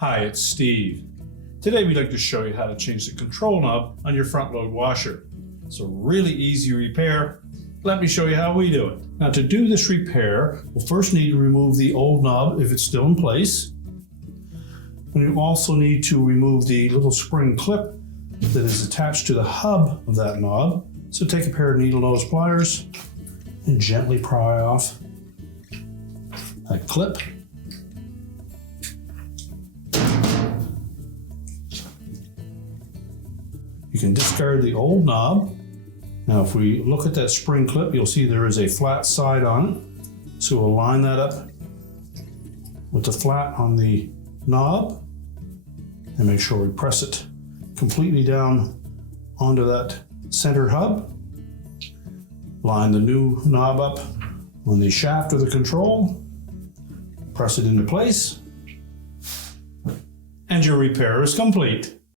Hi, it's Steve. Today we'd like to show you how to change the control knob on your front load washer. It's a really easy repair. Let me show you how we do it. Now to do this repair, we'll first need to remove the old knob if it's still in place. And you also need to remove the little spring clip that is attached to the hub of that knob. So take a pair of needle nose pliers and gently pry off that clip. You can discard the old knob. Now if we look at that spring clip, you'll see there is a flat side on it. So we'll line that up with the flat on the knob and make sure we press it completely down onto that center hub. Line the new knob up on the shaft of the control, press it into place, and your repair is complete.